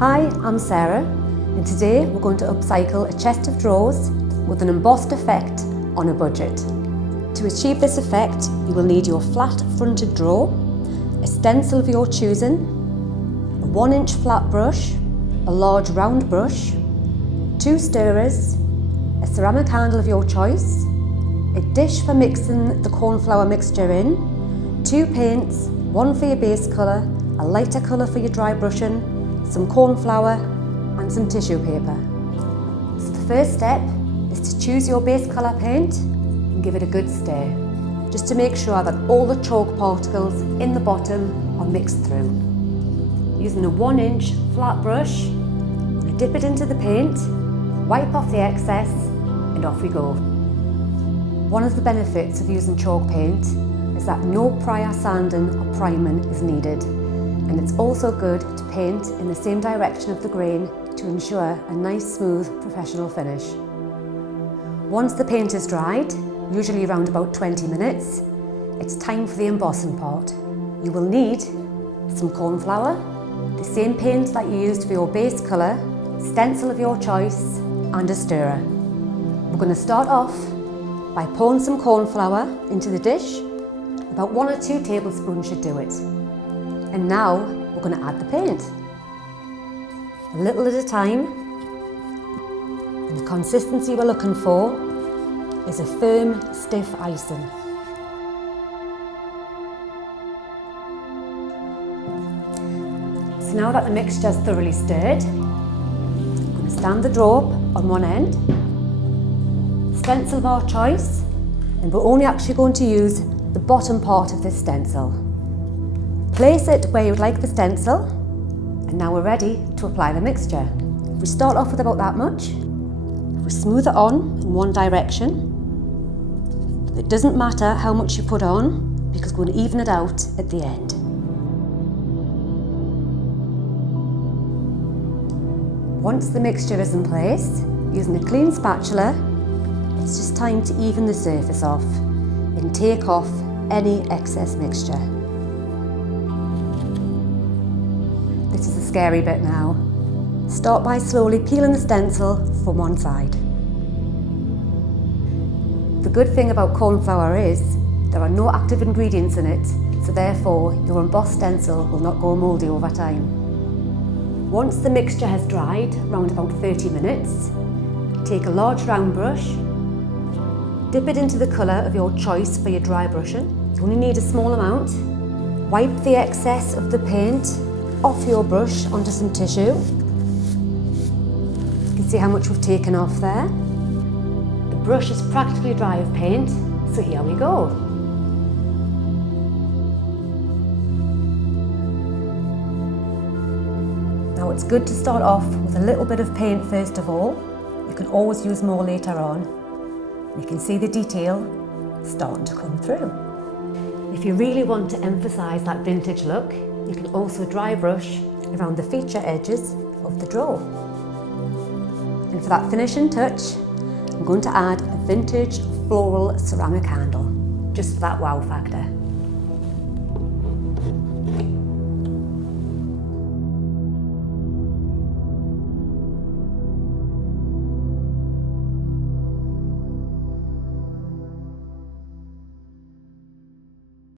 Hi, I'm Sarah, and today we're going to upcycle a chest of drawers with an embossed effect on a budget. To achieve this effect, you will need your flat fronted drawer, a stencil of your choosing, a 1-inch flat brush, a large round brush, 2 stirrers, a ceramic handle of your choice, a dish for mixing the cornflour mixture in, 2 paints, 1 for your base colour, a lighter colour for your dry brushing, some cornflour and some tissue paper. So the first step is to choose your base colour paint and give it a good stir, just to make sure that all the chalk particles in the bottom are mixed through. Using a 1-inch flat brush, we dip it into the paint, wipe off the excess and off we go. One of the benefits of using chalk paint is that no prior sanding or priming is needed, and it's also good to paint in the same direction of the grain to ensure a nice, smooth, professional finish. Once the paint is dried, usually around about 20 minutes, it's time for the embossing part. You will need some cornflour, the same paint that you used for your base colour, stencil of your choice and a stirrer. We're going to start off by pouring some cornflour into the dish. About 1 or 2 tablespoons should do it. And now we're going to add the paint. A little at a time. And the consistency we're looking for is a firm, stiff icing. So now that the mixture is thoroughly stirred, I'm going to stand the drawer on one end, stencil of our choice, and we're only actually going to use the bottom part of this stencil. Place it where you would like the stencil, and now we're ready to apply the mixture. We start off with about that much. We smooth it on in one direction. It doesn't matter how much you put on because we're going to even it out at the end. Once the mixture is in place, using a clean spatula, it's just time to even the surface off and take off any excess mixture. This is the scary bit now. Start by slowly peeling the stencil from one side. The good thing about cornflour is there are no active ingredients in it, so therefore your embossed stencil will not go mouldy over time. Once the mixture has dried, around about 30 minutes, take a large round brush, dip it into the colour of your choice for your dry brushing. You only need a small amount. Wipe the excess of the paint off your brush onto some tissue. You can see how much we've taken off there. The brush is practically dry of paint, so here we go. Now it's good to start off with a little bit of paint first of all. You can always use more later on. You can see the detail starting to come through. If you really want to emphasise that vintage look, you can also dry brush around the feature edges of the drawer. And for that finishing touch, I'm going to add a vintage floral ceramic handle, just for that wow factor.